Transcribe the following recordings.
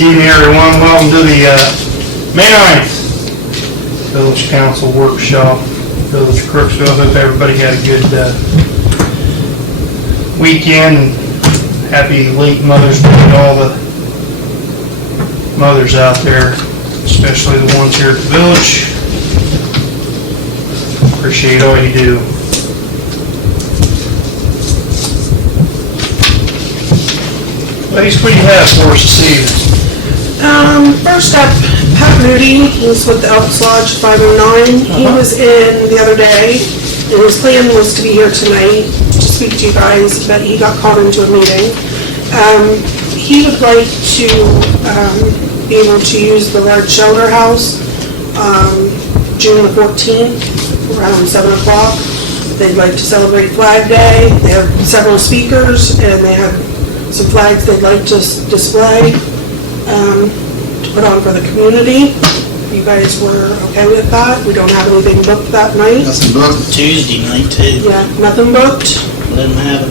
Good evening, everyone. Welcome to the May 9th Village Council Workshop, Village of Crooksville. Hope everybody had a good weekend. Happy late Mother's Day to all the mothers out there, especially the ones here at the village. Appreciate all you do. Ladies, what do you have for us this evening? First up, Pat Moody, he's with the Elks Lodge 509. He was in the other day, and his plan was to be here tonight to speak to you guys, but he got called into a meeting. He would like to be able to use the large shelter house June the 14th, around 7 o'clock. They'd like to celebrate Flag Day. They have several speakers, and they have some flags they'd like to display. To put on for the community. You guys were okay with that? We don't have anything booked that night. Nothing booked. Tuesday night too. Yeah, nothing booked. Let them have it.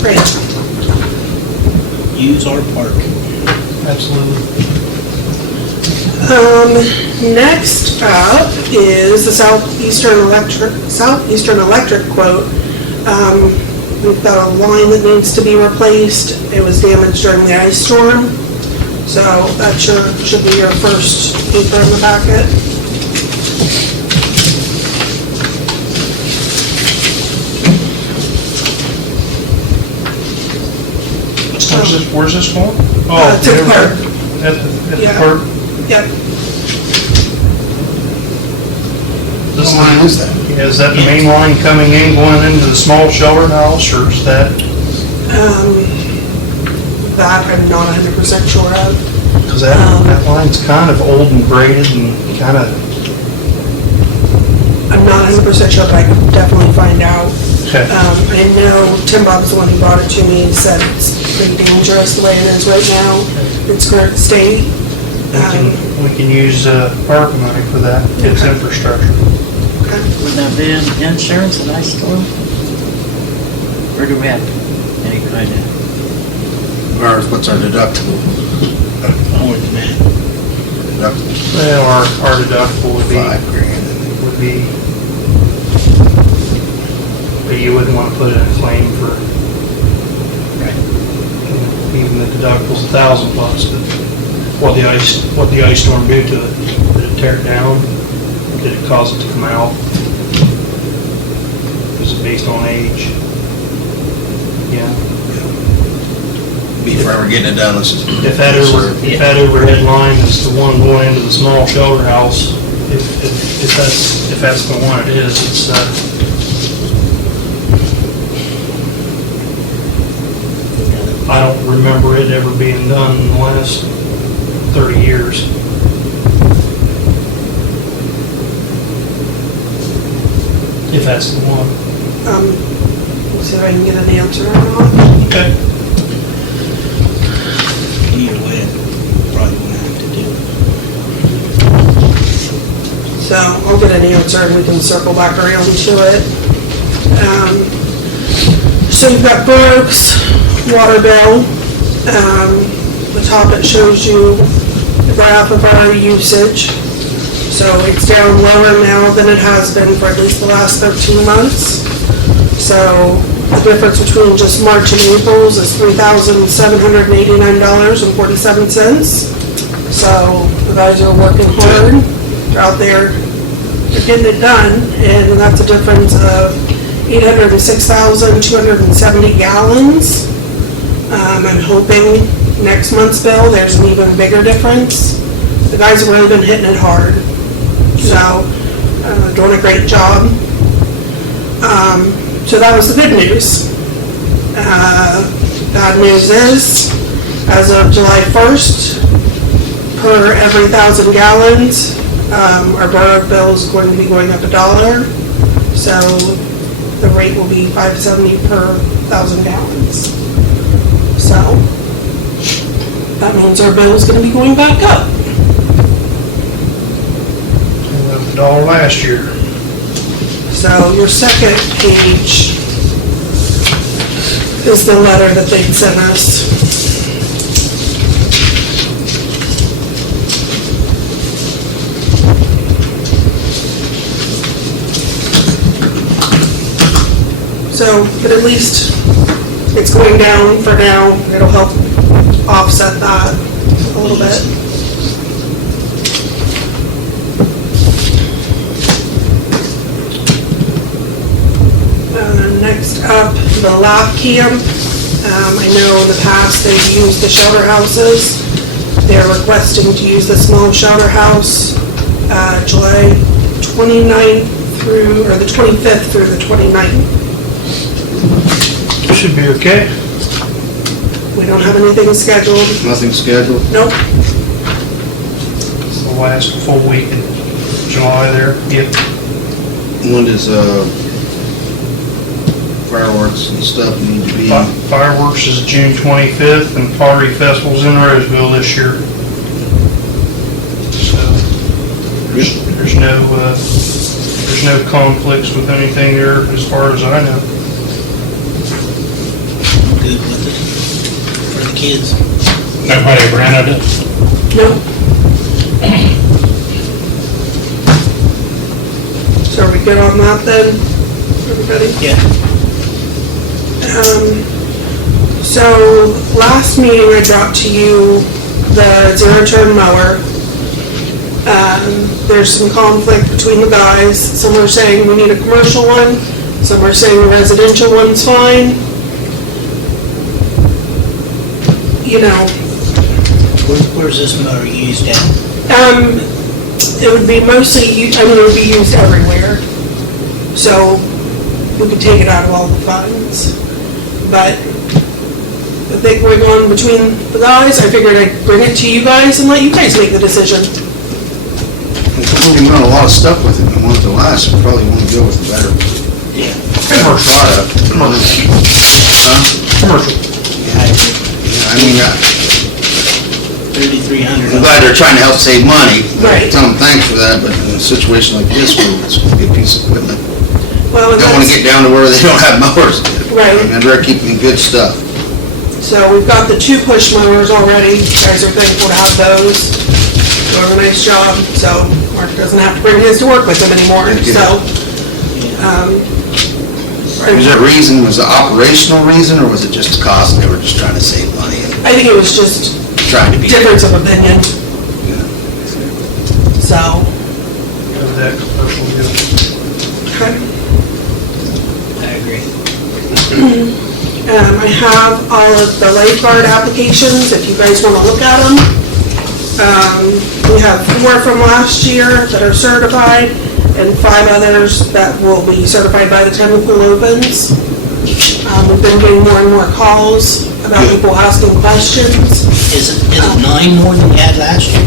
Great. Use our park. Absolutely. Next up is the Southeastern Electric quote. We've got a line that needs to be replaced. It was damaged during the ice storm. So that should be your first paper in the packet. Where's this going? Oh, to the park. At the Yeah. park? Yep. This What line is that? Is that the main line coming in, going into the small shelter house, or is that? That I'm not 100% sure of. Because that line's kind of old and braided and kind of, I'm not 100% sure, but I can definitely find out. okay. I know Tim Bob's the one who brought it to me and said it's pretty dangerous the way it is right now in its current state. We can use park money for that. It's Okay. infrastructure. Okay. Would that be insurance and ice storm? Or do we have any kind of, What's our deductible? more than that? Deductible Well, our deductible would be, $5,000. but you wouldn't want to put in a claim for, Right. even the deductible's $1,000 bucks, but what the ice storm do to it? Did it tear it down? Did it cause it to come out? Is it based on age? Yeah. Be forever getting it done. If that overhead line is the one going into the small shelter house, if that's the one it is, it's I don't remember it ever being done in the last 30 years. If that's the one. We'll see if I can get an answer or not. Okay. Either way, probably won't have to do it. So I'll get an answer and we can circle back around to it. So you've got Brooks, water bill. The top it shows you the graph of our usage. So it's down lower now than it has been for at least the last 13 months. So the difference between just March and April's is $3,789.47. So the guys are working hard. They're out there, they're getting it done, and that's a difference of 806,270 gallons. I'm hoping next month's bill, there's an even bigger difference. The guys have really been hitting it hard. So, doing a great job. So that was the good news. Bad news is, as of July 1st, per every 1,000 gallons, our borough bill is going to be going up $1. So the rate will be $5.70 per 1,000 gallons. So that means our bill is going to be going back up. $1 last year. So your second page is the letter that they'd sent us. So, but at least it's going down for now. It'll help offset that a little bit. Next up, the lab camp. I know in the past they've used the shelter houses. They're requesting to use the small shelter house, July 29th through, or the 25th through the 29th. Should be okay. We don't have anything scheduled. Nothing scheduled? Nope. It's the last full week in July there. Yep. When does, fireworks and stuff need to be? Fireworks is June 25th, and Pottery Festival's in Roseville this year. So, there's no conflicts with anything there as far as I know. Good with it for the kids. Nobody rented it? Nope. So are we good on that then, everybody? Yeah. So last meeting I brought to you the zero-turn mower. There's some conflict between the guys. Some are saying we need a commercial one. Some are saying the residential one's fine. You know, Where's this mower used at? it would be mostly, it would be used everywhere. So we could take it out of all the funds. But I think we're going between the guys. I figured I'd bring it to you guys and let you guys make the decision. We've done a lot of stuff with it, and want to last, we probably want to go with the better. Yeah. Commercial. Product. Commercial. Yeah, I agree. I mean, 3,300. I'm glad they're trying to help save money. Right. Tell them thanks for that, but in a situation like this, where it's a good piece of equipment, Well, and don't want to that's, get down to where they don't have mowers. Right. And they're keeping good stuff. so we've got the 2 push mowers already. You guys are thankful to have those. Doing a nice job, so Mark doesn't have to bring his to work with him anymore, Thank you. so. Was that reason, was it operational reason, or was it just cost, and they were just trying to save money and I think it was just trying to be? difference of opinion, so. Go with that commercial deal. I agree. I have all of the lifeguard applications, if you guys want to look at them. We have 4 from last year that are certified, and 5 others that will be certified by the time the pool opens. We've been getting more and more calls about people asking questions. Is it 9 more than we had last year?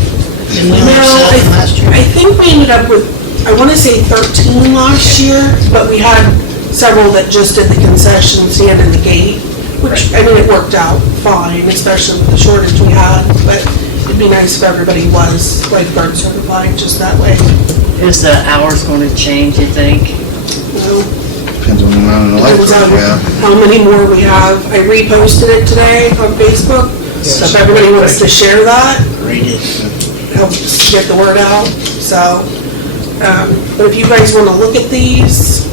Didn't we No, have 7 last year? I think we ended up with, I want to say 13 last year, but we had several that just did the concession stand in the gate, which, I mean, it worked out fine, especially with the shortage we had, but it'd be nice if everybody was lifeguard certified, just that way. Is the hours going to change, you think? You know, Depends on the amount of depends lifeguards on we have. how many more we have. I reposted it today on Facebook, so if everybody wants to share that, Read it. helps get the word out, so. But if you guys want to look at these,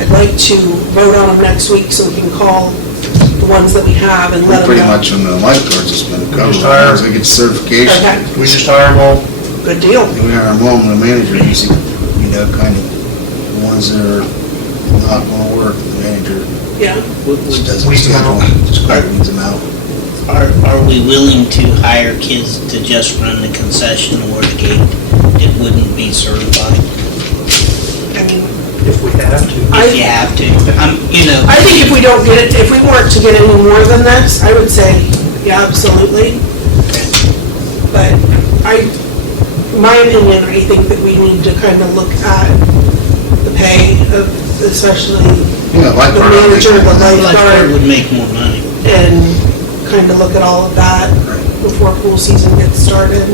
I'd like to vote on them next week so we can call the ones that we have and let We're them know. pretty much on the lifeguards, it's been covered, Just as long hire- as they get certification. Okay, We just hire them all. good deal. We hire them all, and the manager usually, kind of, the ones that are not gonna work, the manager Yeah, just doesn't Weed them schedule, out. just quite weeds them out. Are we willing to hire kids to just run the concession or the gate? It wouldn't be certified I mean, If we have to. if you have to. I think if we don't get it, if we weren't to get any more than this, I would say, yeah, absolutely. But my opinion, I think that we need to kind of look at the pay of, especially Yeah, the lifeguard. manager, the Lifeguard lifeguard, would make more money. and kind of look at all of that before pool season gets started.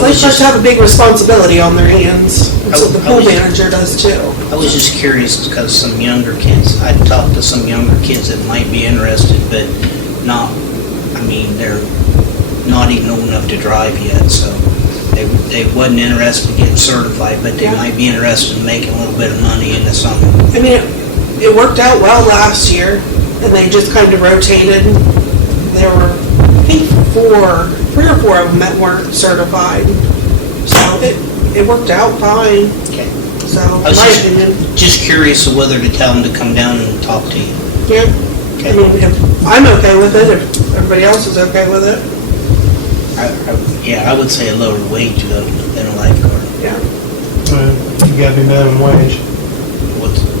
Lifeguards have a big responsibility on their hands, and so the pool manager does too. I was just curious because some younger kids, I talked to some younger kids that might be interested, but not, they're not even old enough to drive yet, so They wasn't interested in getting certified, but they Yeah. might be interested in making a little bit of money in the summer. I mean, it worked out well last year, and they just kind of rotated. There were, I think, 3 or 4 of them that weren't certified. So it worked out fine. Okay. So, I in was my just- opinion, Just curious of whether to tell them to come down and talk to you. yeah. I Okay. mean, if I'm okay with it, if everybody else is okay with it, Yeah, I would say a lower wage though than a lifeguard. yeah. You gotta be minimum wage.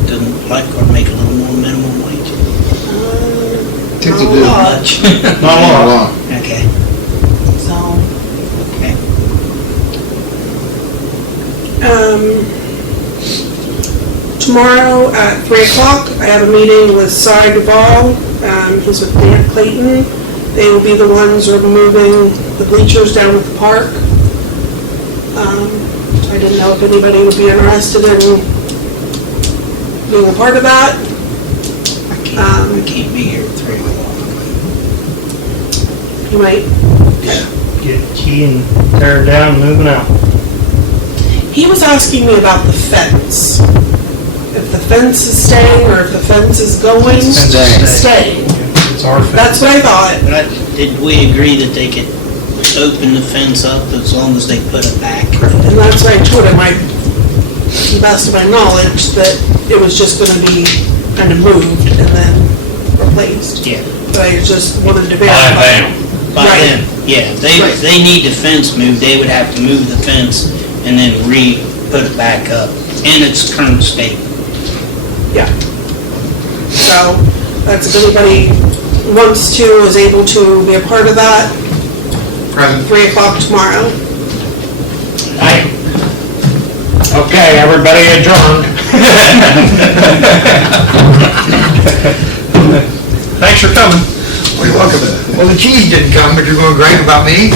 Doesn't lifeguard make a little more minimum wage? Think they Not a do. lot. Much? Not a lot. Okay. So, Okay. tomorrow at 3 o'clock, I have a meeting with Cy Duvall. He's with Dan Clayton. They will be the ones removing the bleachers down at the park. I didn't know if anybody would be interested in being a part of that. I can't be here at 3 o'clock. You might, Get a key and tear it down and moving out. he was asking me about the fence. If the fence is staying or if the fence is going. Staying. Staying. It's our fence. That's what I thought. But did we agree that they could open the fence up as long as they put it back? And that's what I told him, to the best of my knowledge, that it was just gonna be kind of moved and then replaced. Yeah. But I just wanted to By verify. them. By Right. then, yeah, if Right. they need the fence moved, they would have to move the fence and then put it back up in its current state. Yeah. So, that's if anybody wants to, is able to be a part of that, Present. 3 o'clock tomorrow. Aye. Okay, everybody adjourned. Thanks for coming. Well, you're welcome. Well, the cheese didn't come, but you're going to gripe about me?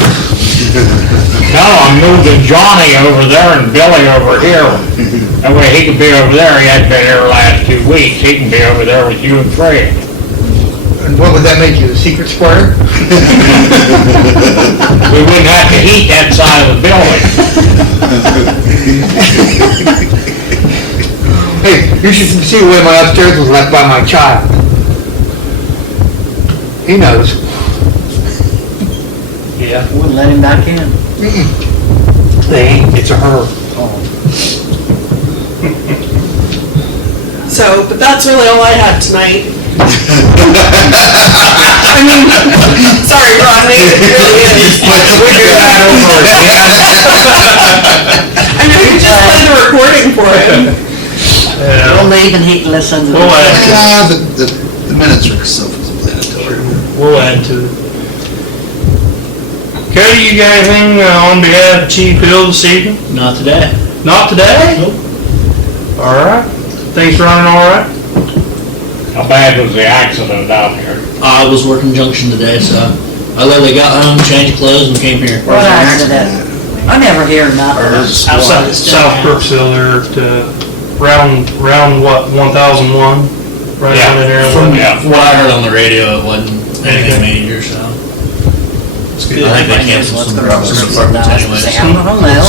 No, I'm moving Johnny over there and Billy over here. That way he could be over there. He hadn't been here the last 2 weeks. He can be over there with you and Fred. And what would that make you, a secret square? We wouldn't have to heat that side of the building. Hey, you should see the way my upstairs was left by my child. He knows. Yeah. Wouldn't let him back in. It's a her. So, but that's really all I had tonight. I mean, sorry, Rodney, it really is. We do that over again. I mean, we just played the recording for him. We'll leave and he can listen to We'll add it. Yeah, the minutes are self-explanatory. We'll add to it. Cody, you got anything on behalf of Chief Hill this evening? Not today. Not today? Nope. All right. Things running all right? How bad was the accident out here? I was working Junction today, so I literally got home, changed clothes, and came here. What accident? I never hear nothing. South Crooksville there at round what, 1001? Right Yeah. down in there. From Yeah. what I heard on the radio, it wasn't anything major, so It's I good. think they canceled some departments anyways. I don't know.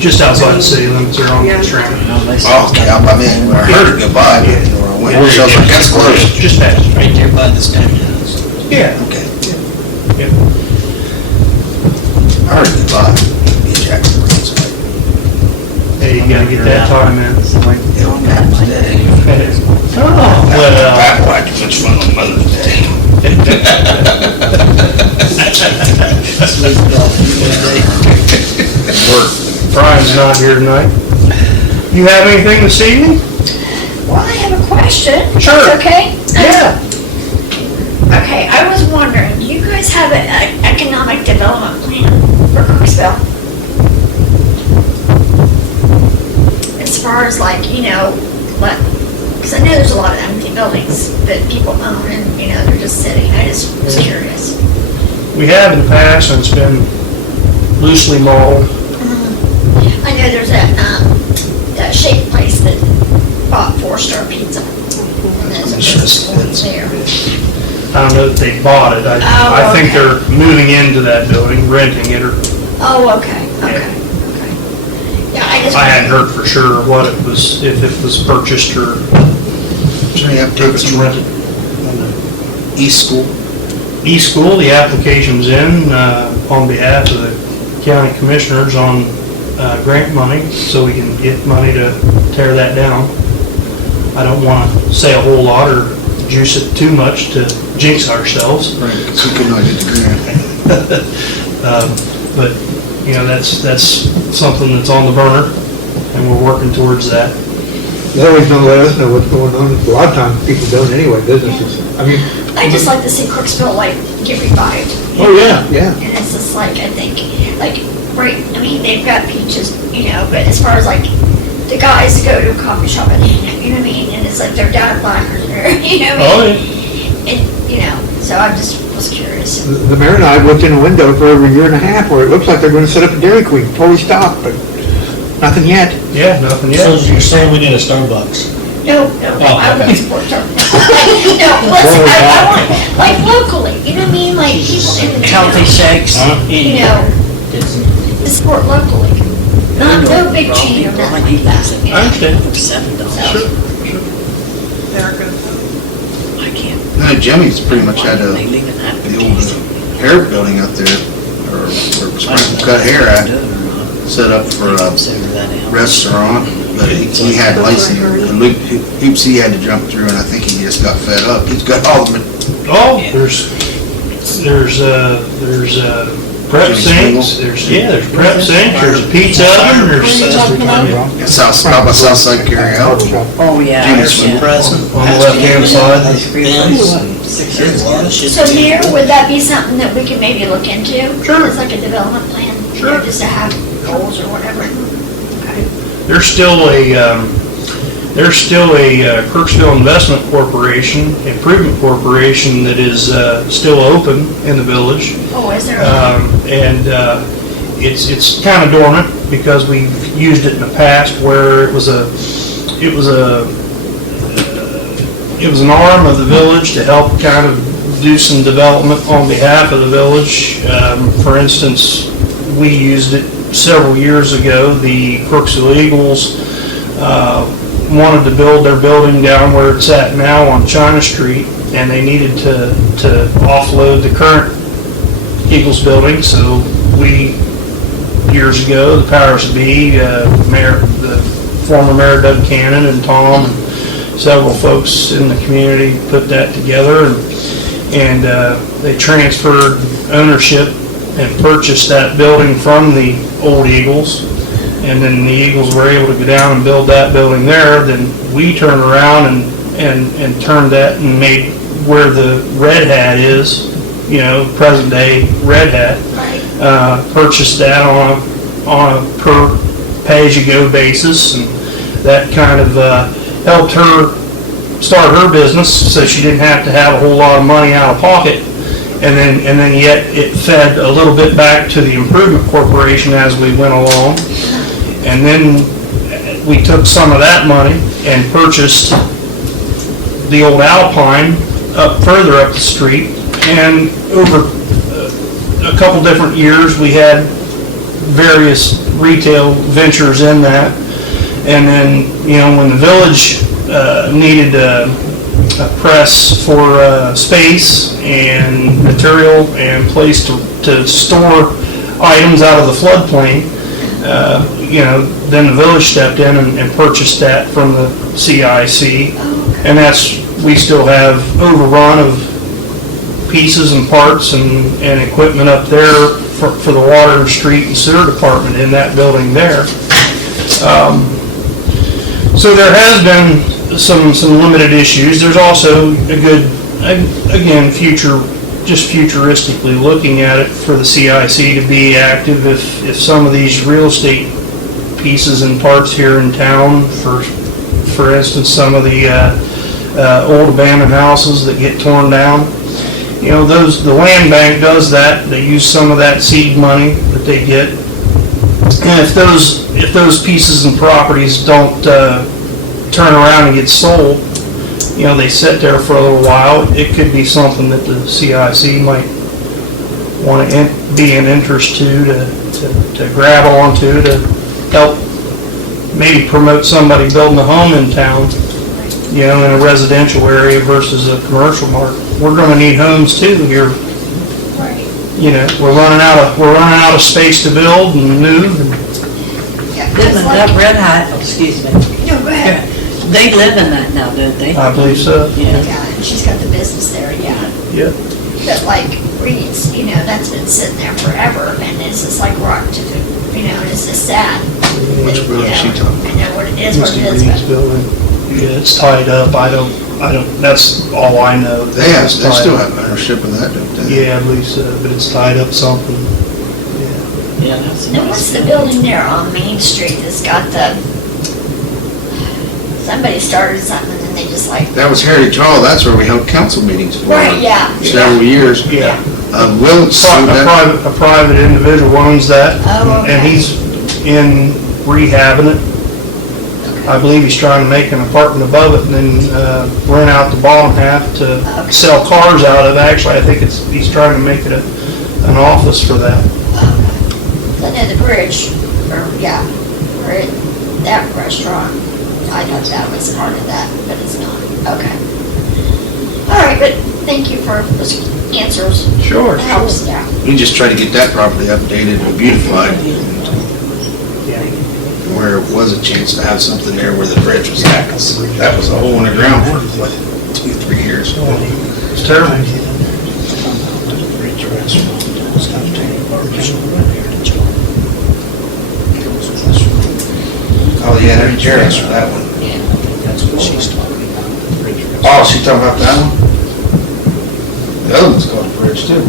Just outside the city limits there on the train. Oh, okay, out by me, when I heard it go by, but where I went, it shows like that's closed. Just past. Right there by the stone house. Yeah. Okay. Yeah. I heard it go by. Be Jackson Road's way. Hey, you gotta get that time in. It don't happen today. Oh, well, Apple had too much fun on Mother's Day. Work. Brian's not here tonight. You have anything this evening? Well, I have a question. Sure. That's okay? Yeah. Okay, I was wondering, do you guys have an economic development plan for Crooksville? As far as like, what, because I know there's a lot of empty buildings that people own and, they're just sitting. I just was curious. We have in the past, and it's been loosely modeled. I know there's that shake place that bought 4-star pizza. And there's a business going there. I don't know if they bought it. I think okay. they're moving into that building, renting it, or, Oh, okay, okay. Yeah, I just. I hadn't heard for sure what it was, if it was purchased or So you have if to it's take rented. East School. East School, the application's in, on behalf of the county commissioners on, grant money, so we can get money to tear that down. I don't wanna say a whole lot or juice it too much to jinx ourselves. Right. So you could not get the grant. But, you know, that's something that's on the burner, and we're working towards that. There's always gonna let us know what's going on. A lot of times people don't anyway, businesses. I mean, I just like to see Crooksville like get revived. oh, yeah, yeah. And it's just like, I think, like, right, I mean, they've got peaches, you know, but as far as like, the guys go to a coffee shop and, you know what I mean, and it's like they're down at Blackers or, you know what I mean? And, you know, so I just was curious. The mayor and I looked in a window for over a year and a half where it looks like they're gonna set up a Dairy Queen, fully stocked, but nothing yet. Yeah, nothing So yet. you're saying we need a Starbucks? No, I want support her. No, listen, I want, like, locally, you know what I mean, like, people in the Healthy town, shakes. you know, to support locally. Not, no big chain or nothing like that, you know? I understand. For $7. They're good. I can't. No, Jimmy's pretty much had They the leave an old application. hair building out there, or where Sprinkle cut hair at, set up for a Consider that out. restaurant, but he had license, and hoops he had to jump through, and I think he just got fed up. He's got all the, Oh, there's prep sinks, there's prep sinks, there's a pizza oven, there's, South, by Southside Carry Out. Oh, yeah. Jimmy's yeah. Present. on the left-hand side. There's a lot of shit. So Mayor, would that be something that we could maybe look into? Sure. It's like a development plan? you know, Sure. Just to have goals or whatever. Okay. There's still a Crooksville Investment Corporation, Improvement Corporation that is still open in the village. Oh, is there? And it's kind of dormant because we've used it in the past where it was an arm of the village to help kind of do some development on behalf of the village. For instance, we used it several years ago. The Crooksville Eagles wanted to build their building down where it's at now on China Street, and they needed to offload the current Eagles building, so we, years ago, the powers that be, the former Mayor Doug Cannon and Tom, and several folks in the community put that together, and they transferred ownership and purchased that building from the old Eagles. And then the Eagles were able to go down and build that building there. Then we turned around and turned that and made where the Red Hat is, present day Red Hat, purchased that on a per pay-as-you-go basis, and that kind of helped her start her business, so she didn't have to have a whole lot of money out of pocket. And then yet it fed a little bit back to the Improvement Corporation as we went along. And then we took some of that money and purchased the old Alpine further up the street. And over a couple different years, we had various retail ventures in that. And then, when the village needed a press for space and material and place to store items out of the floodplain, then the village stepped in and purchased that from the CIC. And we still have overrun of pieces and parts and equipment up there for the water and street and sewer department in that building there. So there has been some limited issues. There's also a good, again, just futuristically looking at it for the CIC to be active if some of these real estate pieces and parts here in town, for instance, some of the old abandoned houses that get torn down, the land bank does that. They use some of that seed money that they get, and if those pieces and properties don't turn around and get sold, they sit there for a little while. It could be something that the CIC might want to be an interest to grab onto to help maybe promote somebody building a home in town, you know, in a residential area versus a commercial market. We're gonna need homes too here. Right. You know, we're running out of space to build and move. And Yeah, 'cause Didn't that like, Red Hat, oh, excuse me, no, go ahead. they live in that now, don't they? I believe so. Yeah. Yeah, and she's got the business there, yeah. Yeah. But like Reed's, you know, that's been sitting there forever, and it's just like rock to the, you know, and it's just sad. Which that, building you she know, talking I know what it is, Must be but. Reed's building. Yeah, it's tied up. I don't, that's all I know. about? They It's tied still up. have ownership of that, don't they? Yeah, I believe so, but it's tied up something. Yeah. Yeah, that's And what's the building there on Main Street that's got the, somebody started something and then they just like, That was Heritage Hall, that's where we held council meetings for. right, yeah. Several years. Yeah. Willett sold that. A private individual owns that. Oh, okay. And he's in rehabbing it. I believe he's trying to make an apartment above it and then rent out the bottom half to Okay. sell cars out of. Actually, I think he's trying to make it an office for that. I know the bridge, or, yeah, where that restaurant, I thought that was part of that, but it's not, okay. All right, but thank you for those answers. Sure. Helps, yeah. We just tried to get that property updated and beautified. Where it was a chance to have something there where the bridge was at, 'cause that was a hole in the ground for, what, 2-3 years. It's terrible. Oh, yeah, there's Jerry for that one. That's what she's talking about. Oh, she talking about that one? The other one's called the bridge too.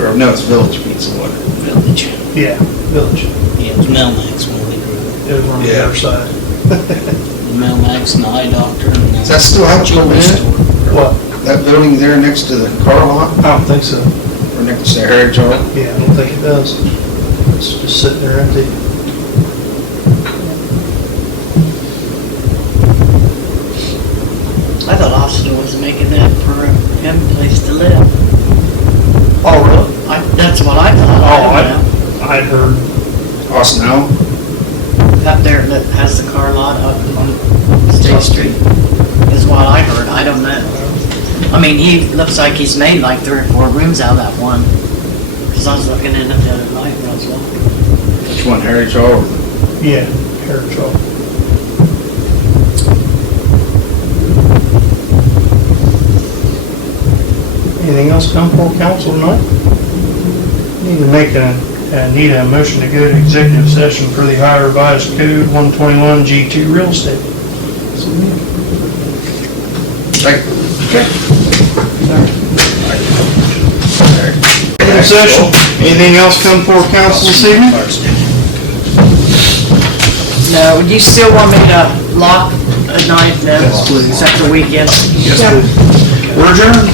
Or, no, it's Village Pizza, what? Village. Yeah, village. Yeah, it was Melmax when we grew up. It was on the Yeah. other side. Melmax and the eye doctor. And Does that still have equipment in it? What? That building there next to the car lot, I don't think so. or next to Heritage Hall? Yeah, I don't think it does. It's just sitting there empty. I thought Austin was making that for him a place to live. Oh, really? That's what I thought. I don't know. I'd heard. Austin Hall? Up there that has the car lot up on State Street is what I heard. I don't know. I mean, he looks like he's made like 3 or 4 rooms out of that one. Cause I was looking in it the other night when I was walking. Which one, Heritage Hall? Yeah, Heritage Hall. Anything else come for council tonight? Need a motion to go to executive session for the Ohio Revised Code 121 G2 real estate. Executive session. Anything else come for council this evening? No, would you still want me to lock at night then? Yes, please. Except the weekend? Yes, please. We're adjourned.